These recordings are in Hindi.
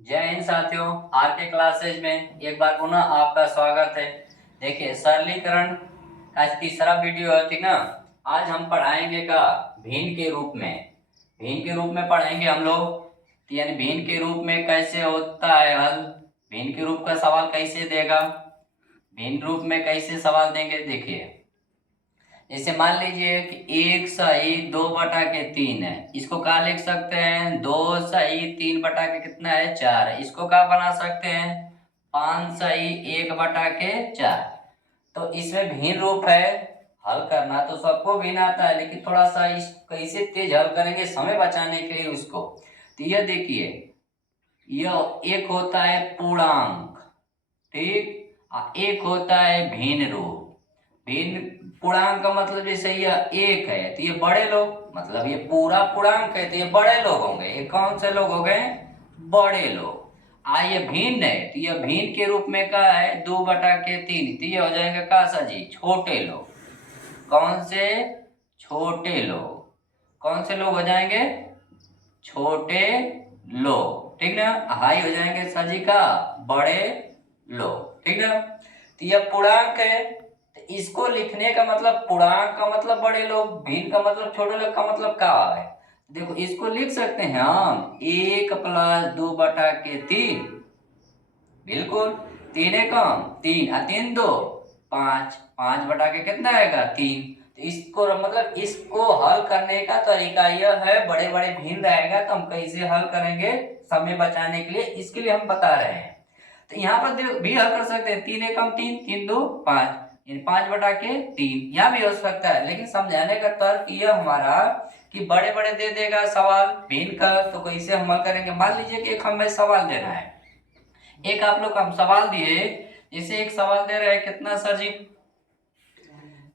जय हिंद साथियों। आर के क्लासेज में एक बार पुनः आपका स्वागत है। देखिए, सरलीकरण का तीसरा वीडियो है, ठीक ना। आज हम पढ़ाएंगे का भिन्न के रूप में। भिन्न के रूप में पढ़ेंगे हम लोग, यानी भिन्न के रूप में कैसे होता है हल, भिन्न के रूप का सवाल कैसे देगा, भिन्न रूप में कैसे सवाल देंगे। देखिए, जैसे मान लीजिए कि 1/2/3 है, इसको क्या लिख सकते हैं, 2/3 कितना है, 4 है। इसको क्या बना सकते हैं, 5/1/4। तो इसमें भिन्न रूप है। हल करना तो सबको भिन्न आता है, लेकिन थोड़ा सा इस कैसे तेज हल करेंगे समय बचाने के लिए उसको। तो यह देखिए, यह एक होता है पूर्णांक, ठीक, एक होता है भिन्न रूप। भिन्न पूर्णांक का मतलब जैसे यह एक है तो ये बड़े लोग, मतलब ये पूरा पूर्णांक है तो ये बड़े लोग होंगे। ये कौन से लोग हो गए, बड़े लोग। ये भिन्न है तो यह भिन्न के रूप में क्या है, 2/3। तो ये हो जाएंगे का सा जी, छोटे लोग। कौन से, छोटे लोग। कौन से लोग हो जाएंगे, छोटे लोग, ठीक ना। हाई हो जाएंगे सजी का, बड़े लोग, ठीक ना। तो यह पूर्णांक है, इसको लिखने का मतलब, पूर्णांक का मतलब बड़े लोग, भिन्न का मतलब छोटे लोग का मतलब क्या है। देखो, इसको लिख सकते हैं हम 1+2/3। बिल्कुल, 3 3 2 5, 5/, कितना आएगा, 3। तो इसको मतलब इसको हल करने का तरीका यह है, बड़े बड़े भिन्न रहेगा तो हम कैसे हल करेंगे समय बचाने के लिए, इसके लिए हम बता रहे हैं। तो यहाँ पर भी हल कर सकते हैं, 3 एकम 3, 3 2 5, 5/3 यहाँ भी हो सकता है। लेकिन समझाने का तर्क यह हमारा कि बड़े बड़े दे देगा सवाल भिन्न का, तो कैसे हम हल करेंगे। मान लीजिए कि एक हमें सवाल देना है, एक आप लोग हम सवाल दिए, जैसे एक सवाल दे रहे हैं कितना सर जी,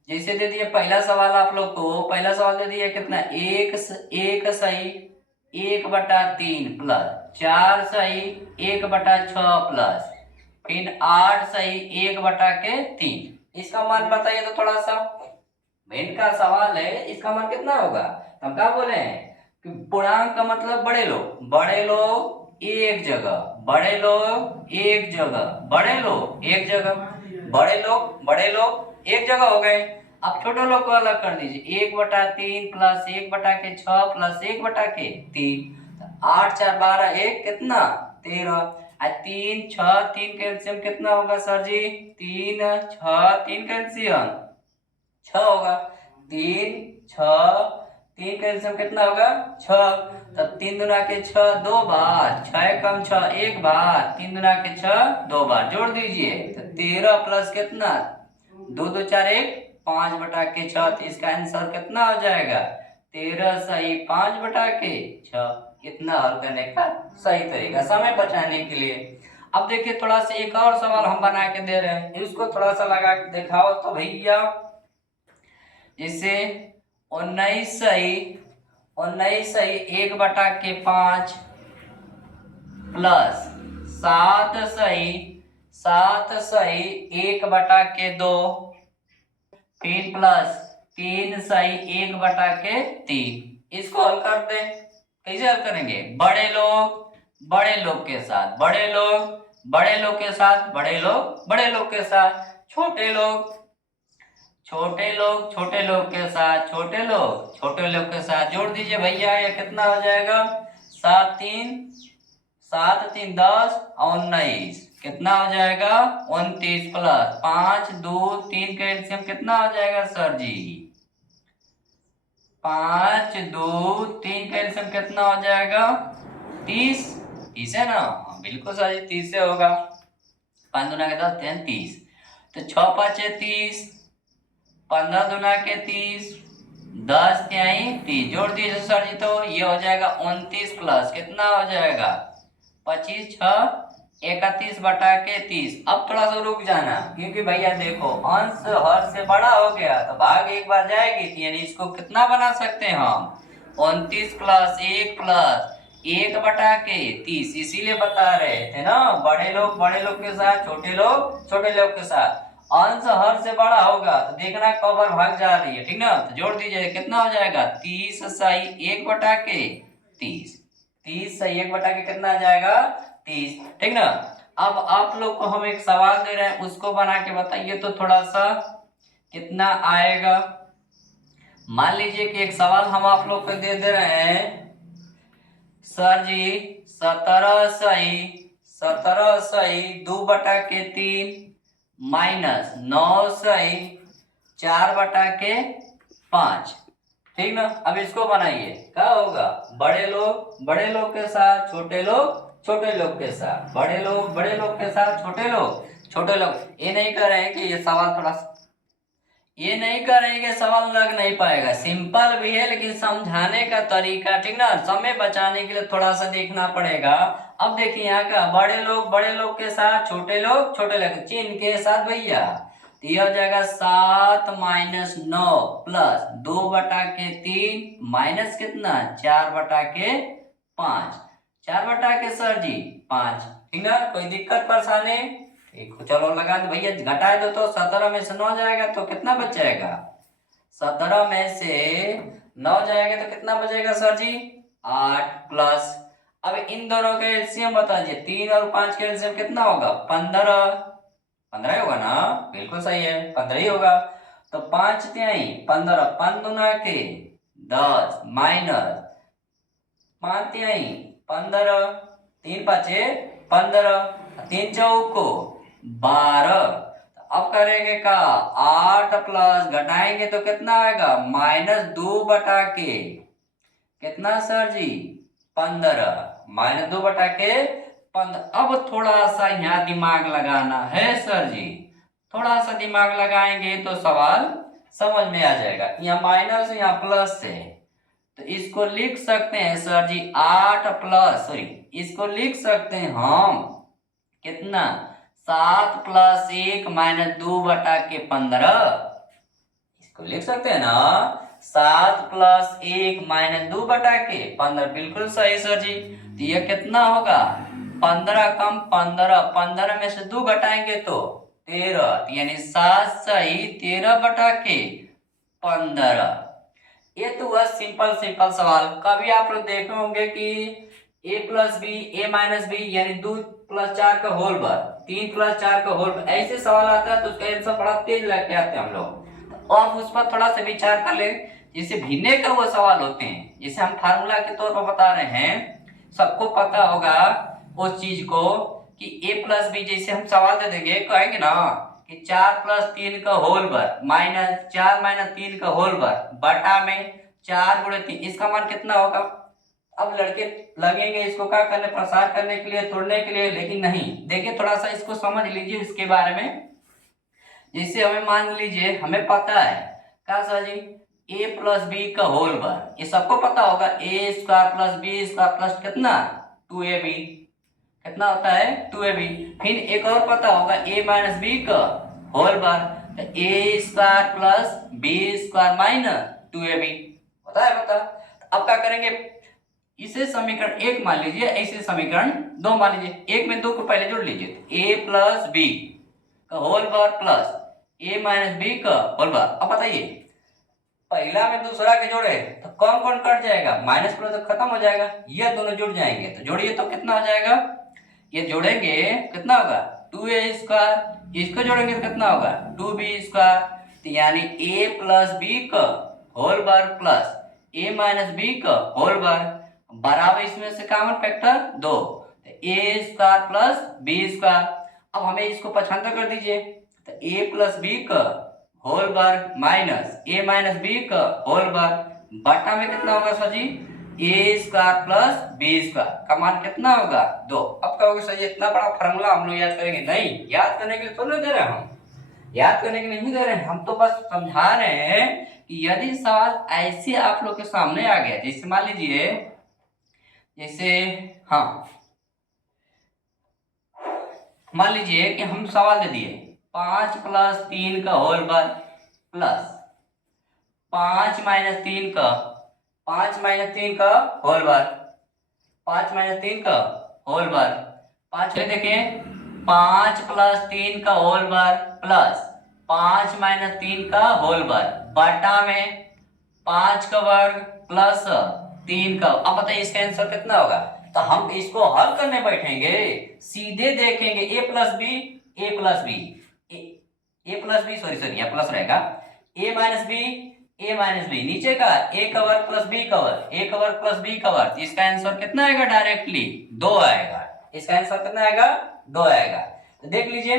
जैसे दे दिए पहला सवाल आप लोग को, पहला सवाल दे दिया कितना, एक सही 1/3 प्लस 4 सही 1/6 प्लस फिर 8 सही 1/3। इसका मान बताइए तो थोड़ा सा। भिन्न का सवाल है, इसका मान कितना होगा। तो हम क्या बोले हैं कि पूर्णांक का मतलब बड़े लोग, बड़े लोग एक जगह, बड़े लोग एक जगह, बड़े लोग एक जगह, बड़े लोग एक जगह हो गए। अब छोटे लोग को अलग कर दीजिए, 1/3 प्लस 1/6 प्लस 1/3। 8 4 12, 1 कितना, 13। 3 6 3 कैल्शियम कितना होगा सर जी, 3 6 3 कैल्शियम 6 होगा। 3 6 3 कैल्शियम कितना होगा, 6। तब 3 दुना के 6 दो बार, 6 कम 6 एक बार, 3 दुना के 6 दो बार, जोड़ दीजिए तो 13 प्लस कितना, 2 2 4 1, 5/6। तो इसका आंसर कितना हो जाएगा, 13 सही 5/6। इतना हल करने का सही तरीका समय बचाने के लिए। अब देखिए, थोड़ा सा एक और सवाल हम बना के दे रहे हैं, इसको थोड़ा सा लगा के दिखाओ तो भैया। जैसे 19 सही 1/5 प्लस 7 सही 1/2 फिर प्लस 3 सही 1/3। इसको हल कर दे, कैसे हल करेंगे, बड़े लोग के साथ बड़े लोग, बड़े लोग के साथ बड़े लोग, बड़े लोग के साथ छोटे लोग, छोटे लोग छोटे लोग के साथ छोटे लोग, छोटे लोग के साथ जोड़ दीजिए भैया, ये कितना हो जाएगा, 7 3 10 19, कितना हो जाएगा 29 प्लस 5 2 3 का एलसीएम कितना हो जाएगा सर जी, 5 2 3 का एलसीएम कितना हो जाएगा, 30। 30 है ना, बिल्कुल सर जी 30 से होगा। 5 दूना के 10 30, तो 6 5 30, 15 दूना के 30, 10 त्याई 30, जोड़ दीजिए सर जी, तो ये हो जाएगा 29 प्लस कितना हो जाएगा 25 6 31/30। अब थोड़ा सा रुक जाना, क्योंकि भैया देखो अंश हर से बड़ा हो गया तो भाग एक बार जाएगी, यानी इसको कितना बना सकते हैं हम, 29 प्लस 1 प्लस 1/30। इसीलिए बता रहे थे ना, बड़े लोग के साथ छोटे लोग के साथ अंश हर से बड़ा होगा तो देखना कब बार भाग जा रही है, ठीक ना। तो जोड़ दीजिए कितना हो जाएगा, 30 सही 1/30, 30 सही 1/, कितना आ जाएगा 30, ठीक ना। अब आप लोग को हम एक सवाल दे रहे हैं, उसको बना के बताइए तो थोड़ा सा कितना आएगा। मान लीजिए कि एक सवाल हम आप लोग को दे रहे हैं, सर जी 17 सही 2/3 माइनस 9 सही 4/5, ठीक ना। अब इसको बनाइए, क्या होगा, बड़े लोग के साथ छोटे लोग के साथ, बड़े लोग के साथ छोटे लोग। ये नहीं कर रहे हैं कि ये सवाल थोड़ा, ये नहीं कर रहे हैं कि सवाल लग नहीं पाएगा, सिंपल भी है लेकिन समझाने का तरीका, ठीक ना, समय बचाने के लिए थोड़ा सा देखना पड़ेगा। अब देखिए यहाँ का बड़े लोग के साथ छोटे लोग चिन्ह के साथ भैया, तो यह हो जाएगा 7 माइनस 9 प्लस 2/3 माइनस कितना 4/5, 4/, सर जी 5, ठीक ना। कोई दिक्कत परेशानी, ठीक, चलो लगा दो भैया, घटाए दो तो 17 में से 9 जाएगा तो कितना बच जाएगा, 17 में से 9 जाएगा तो कितना बचेगा सर जी 8 प्लस, अब इन दोनों के एलसीएम बता दीजिए, 3 और 5 के एलसीएम कितना होगा 15, 15 होगा ना, बिल्कुल सही है 15 ही होगा। तो 5 तिहाई 15, 5 दूना के 10 माइनस 5 तिहाई 15, 3 5 15, 3 चौको 12, अब करेंगे का 8 प्लस घटाएंगे तो कितना आएगा -2/, कितना सर जी 15, -2/15। अब थोड़ा सा यहाँ दिमाग लगाना है सर जी, थोड़ा सा दिमाग लगाएंगे तो सवाल समझ में आ जाएगा। यहाँ माइनस यहाँ प्लस है तो इसको लिख सकते हैं सर जी 8 प्लस, सॉरी इसको लिख सकते हैं हम कितना 7 प्लस 1 माइनस 2/15, इसको लिख सकते हैं ना 7 प्लस 1 माइनस 2/15, बिल्कुल सही सर जी। तो यह कितना होगा 15 कम 15, 15 में से 2 घटाएंगे तो 13, यानी 7 सही 13/15। ये तो हुआ सिंपल सवाल। कभी आप लोग देखे होंगे कि a plus B a minus B यानी 2 + 4 का होल बार 3 + 4 का होल बार, ऐसे सवाल आता है तो उसका आंसर बड़ा तेज लेके आते हैं हम लोग। और उस पर थोड़ा सा विचार कर ले, जैसे भिन्ने का वो सवाल होते हैं, जैसे हम फार्मूला के तौर पर बता रहे हैं, सबको पता होगा उस चीज को कि a प्लस बी, जैसे हम सवाल दे देंगे कहेंगे ना कि 4 + 3 का होल बार माइनस 4 - 3 का होल बार बटा में 4 × 3, इसका मान कितना होगा। अब लड़के लगेंगे इसको क्या करने, प्रसार करने के लिए, तोड़ने के लिए, लेकिन नहीं, देखिए थोड़ा सा इसको समझ लीजिए इसके बारे में। जैसे हमें मान लीजिए हमें पता है क्या सर जी a + b का होल बार, ये सबको पता होगा a² + b² प्लस कितना 2ab, कितना होता है 2ab। फिर एक और पता होगा a - b का होल बार, तो a² + b² - 2ab, पता है पता। अब क्या करेंगे, इसे समीकरण 1 मान लीजिए, ऐसे समीकरण 2 मान लीजिए, 1 में 2 को पहले जोड़ लीजिए, a + b का whole bar plus a - b का होल बार। अब बताइए पहला में दूसरा के जोड़े तो कौन कौन कट जाएगा, माइनस प्लस तो खत्म हो जाएगा, ये दोनों जुड़ जाएंगे, तो जोड़िए तो कितना हो जाएगा, ये जोड़ेंगे कितना होगा 2a², इसको जोड़ेंगे तो कितना होगा 2b², तो यानी a + b का whole bar plus a - b का होल बार बराबर, इसमें से कॉमन फैक्टर 2, तो a² + b²। अब हमें इसको पक्षांतर कर दीजिए, तो a + b का whole bar minus a - b का होल बार बटा में कितना होगा सर जी a² + b² का मान कितना होगा 2। अब कहोगे सर जी इतना बड़ा फार्मूला हम लोग याद करेंगे, नहीं, याद करने के लिए तो नहीं दे रहे हैं हम, याद करने के लिए नहीं दे रहे हैं हम, तो बस समझा रहे हैं कि यदि सवाल ऐसे आप लोग के सामने आ गया, जैसे मान लीजिए, जैसे हाँ मान लीजिए कि हम सवाल दे दिए 5 + 3 का होल बार प्लस 5 - 3 का 5 - 3 का होल बार, 5 - 3 का होल बार, 5 में देखें 5 + 3 का होल बार प्लस 5 - 3 का होल बार बटा में 5 का वर्ग प्लस 3 का। अब बताइए इसका आंसर कितना होगा, तो हम इसको हल करने बैठेंगे, सीधे देखेंगे ए प्लस बी, ए प्लस बी, ए प्लस बी, सॉरी यहाँ प्लस रहेगा, ए माइनस बी, ए माइनस बी, नीचे का ए का वर्ग प्लस बी का वर्ग, ए का वर्ग प्लस बी का वर्ग, इसका आंसर कितना आएगा? डायरेक्टली 2 आएगा। इसका आंसर कितना आएगा? 2 आएगा। तो देख लीजिए,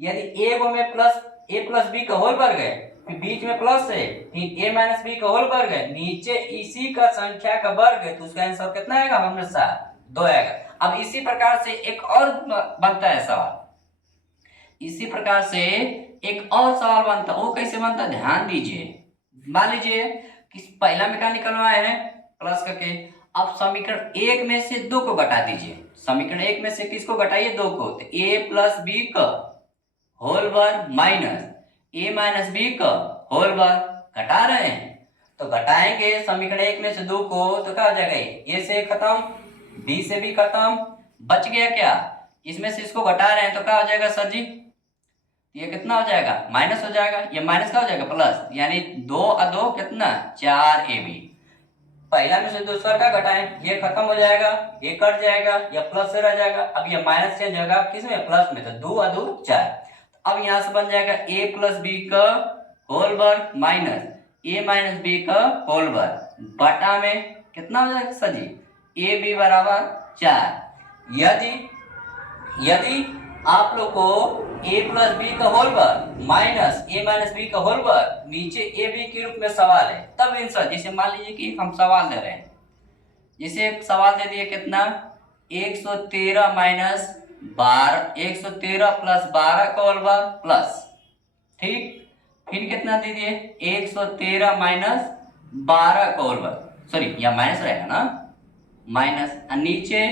यदि ए को में प्लस ए प्लस बी का होल वर्ग है, फिर बीच में प्लस है, फिर ए माइनस बी का होल वर्ग है, नीचे इसी का संख्या का वर्ग है, तो उसका आंसर कितना आएगा? हमेशा 2 आएगा। अब इसी प्रकार से एक और बनता है सवाल, इसी प्रकार से एक और सवाल बनता है। वो कैसे बनता है ध्यान दीजिए। मान लीजिए कि पहला में क्या निकलवाए हैं? प्लस करके। अब समीकरण 1 में से 2 को घटा दीजिए। समीकरण 1 में से किसको घटाइए? 2 को। तो ए प्लस बी का होल वर्ग माइनस ए माइनस बी का होल वर्ग घटा रहे हैं, तो घटाएंगे समीकरण 1 में से 2 को, तो क्या हो जाएगा? ए से खत्म, बी से भी खत्म, बच गया क्या? इसमें से इसको घटा रहे हैं तो क्या हो जाएगा सर जी? ये कितना हो जाएगा? माइनस हो जाएगा। ये माइनस का हो जाएगा प्लस, यानी 2 और 2 कितना? 4 ए बी। पहला में से दूसरा का घटाएं, ये खत्म हो जाएगा, ये कट जाएगा, या प्लस से रह जाएगा। अब ये माइनस चेंज होगा किसमें? प्लस में। तो 2 और 2 4। अब यहाँ से बन जाएगा ए प्लस बी का होल वर्ग माइनस ए माइनस बी का होल वर्ग बटा में कितना हो जाएगा सर जी? ए बी बराबर 4। यदि आप लोग को a प्लस बी का होल वर्ग माइनस ए माइनस बी का होल वर्ग नीचे ए बी के रूप में सवाल है, तब आंसर, जैसे मान लीजिए कि हम सवाल दे रहे हैं, जैसे एक सवाल दे दिए कितना? 113 माइनस 12, 113 प्लस 12 का होल वर्ग प्लस, ठीक, फिर कितना दे दिए? 113 माइनस 12 का होल वर्ग, सॉरी यहाँ माइनस रहेगा ना, माइनस, नीचे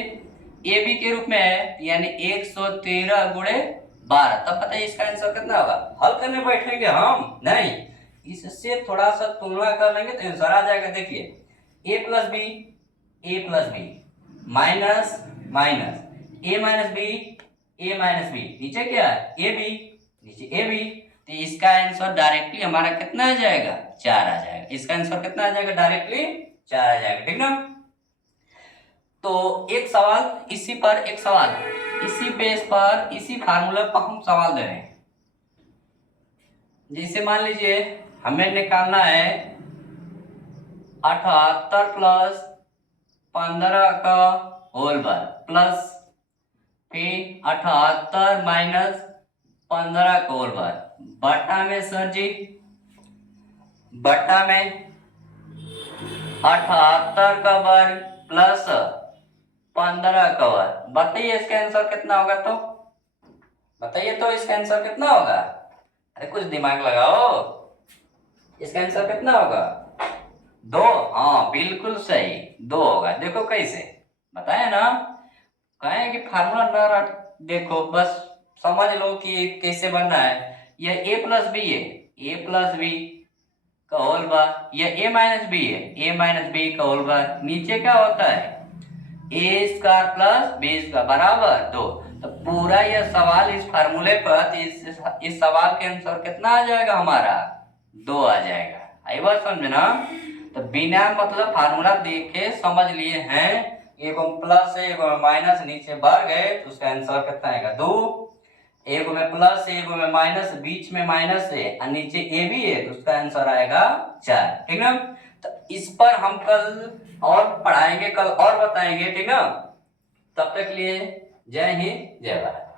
ए बी के रूप में है, यानी 113 गुणे 12। तब बताइए इसका आंसर कितना होगा? हल करने बैठेंगे हम नहीं, इससे थोड़ा सा तुलना कर लेंगे तो आंसर आ जाएगा। देखिए ए प्लस बी माइनस माइनस ए माइनस बी, नीचे क्या है? ए बी, नीचे ए बी, तो इसका आंसर डायरेक्टली हमारा कितना आ जाएगा? 4 आ जाएगा। इसका आंसर कितना आ जाएगा? डायरेक्टली 4 आ जाएगा, ठीक ना। तो एक सवाल इसी पर, एक सवाल इसी बेस पर, इसी फार्मूला पर हम सवाल दे रहे हैं। जैसे मान लीजिए हमें निकालना है 78 प्लस 15 का होल वर्ग प्लस फिर 78 माइनस 15 का होल वर्ग बटा में सर जी, बटा में 78 का वर्ग प्लस 15 का वर्ग। बताइए इसका आंसर कितना होगा? तो बताइए तो इसका आंसर कितना होगा? अरे कुछ दिमाग लगाओ, इसका आंसर कितना होगा? 2। हाँ बिल्कुल सही, 2 होगा। देखो कैसे बताए ना, कहें कि फार्मूला ना देखो, बस समझ लो कि कैसे बनना है। यह ए प्लस बी है, ए प्लस बी का होल वर्ग, यह ए माइनस बी है, ए माइनस बी का होल वर्ग, नीचे क्या होता है? ए स्क्वायर प्लस बी स्क्वायर बराबर 2। तो पूरा यह सवाल इस फार्मूले पर, इस सवाल के आंसर कितना आ जाएगा हमारा? 2 आ जाएगा। आई बात समझ में ना। तो बिना मतलब फार्मूला देखे समझ लिए हैं, एक प्लस है एक माइनस, नीचे वर्ग है, तो उसका आंसर कितना आएगा? 2। एक में प्लस है एक में माइनस, बीच में माइनस है और नीचे ए भी है, तो उसका आंसर आएगा 4, ठीक ना। तो इस पर हम कल और पढ़ाएंगे, कल और बताएंगे, ठीक ना। तब तक लिए जय हिंद जय भारत।